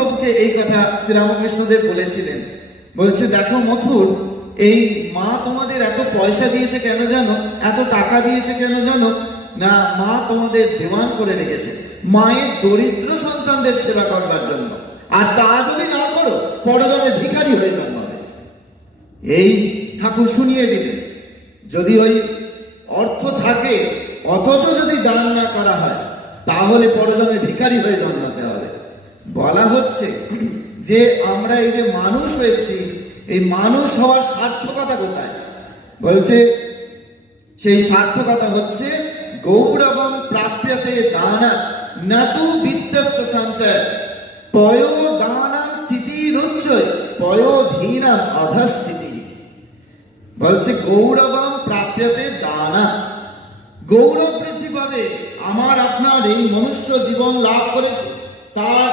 বাবুকে এই কথা শ্রীরামকৃষ্ণদেব বলেছিলেন। বলছে, দেখো মথুর, এই মা তোমাদের এত পয়সা দিয়েছে কেন জানো, এত টাকা দিয়েছে কেন জানো না? মা তোমাদের দেওয়ান করে রেখেছে মায়ের দরিদ্র সন্তানদের সেবা করবার জন্য। আর তা যদি না করো, পরজন্মে ভিখারি হয়ে জন্মাবে। এই ঠাকুর শুনিয়ে দিলেন। যদি ওই অর্থ থাকে অথচ যদি দান না করা হয়, তাহলে পরজন্মে ভিখারি হয়ে জন্মাতে হবে। বলা হচ্ছে যে আমরা এই যে মানুষ হয়েছি, এই মানুষ হওয়ার সার্থকতা কোথায়? বলছে সেই সার্থকতা হচ্ছে গৌরবম প্রাপ্যতে দানা নাতু বিত্তস্য সঞ্চয় পয়ো দানাম স্থিতিরুচ্চয় পয়ো ধীনাম অধস্থিতি। বলছে গৌরবম প্রাপ্যতে দানা, গৌরব বৃদ্ধি পাবে। আমার আপনার এই মনুষ্য জীবন লাভ করেছে, তার